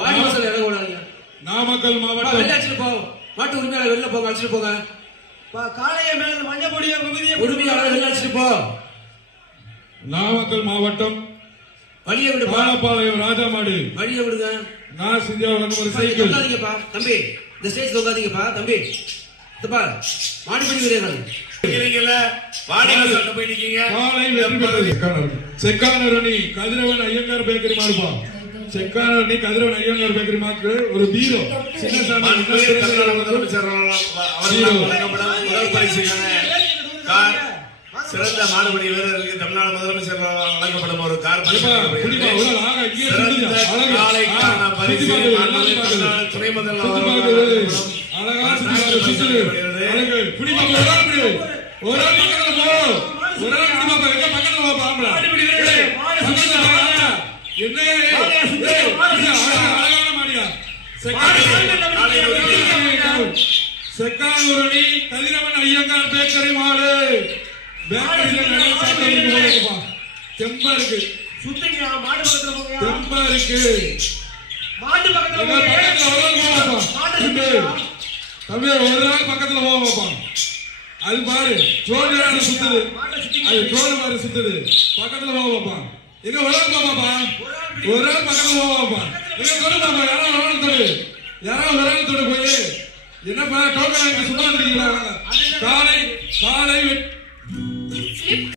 வாடி வாசல் இடம் ஓடாதீங்க. நாமக்கல் மாவட்டம் வெளில அடிச்சுட்டு போ. மாட்டு உரிமையாளர் வெளில போங்க, அடிச்சுட்டு போங்க. காளைய மேல மஞ்சள் பொடிய உரிமையாளர் வெளில அடிச்சுட்டு போ. நாமக்கல் மாவட்டம் வழியை விடு. பாலப்பாளையம் ராஜாமாடு வழியை விடுங்க. நான் செஞ்ச ஒரு சைக்கிள் தொங்காதீங்கப்பா தம்பி. இந்த ஸ்டேஜ் தொங்காதீங்கப்பா தம்பி. இதுப்பா மாடிப்படி கிடையாது. செக்கானரணி கதிரவன் ஐயங்கார் பேக்கரி மாடுப்பா. செக்கானரணி கதிரவன் ஐயங்கார் பேக்கரி மாக்கு ஒரு பீரோ சின்னசாமி சிறந்த மாடுபடி வீரர்களுக்கு தமிழ்நாடு முதலமைச்சர் வழங்கப்படும் ஒரு கார் துணை முதல்வர் செக்கானூரணி கதிரவன் ஐயங்கார் பேக்கரி மாடு தெம்பா இருக்கு. தெம்பா இருக்கு. தம்பி ஒரு நாள் பக்கத்துல போவாப்பா. அது பாரு சோழ சுத்துது. அது சோழ மாதிரி சுத்துது. பக்கத்துல போவாப்பா. எங்க உலகம் பாப்பா. ஒரு நாள் பக்கத்துல போவாப்பா. எங்க தொடு பாப்பா. யாராவது ஒரு நாள் தொடு போய் என்னப்பா டோக்கன் சும்மா இருக்கீங்களா? காலை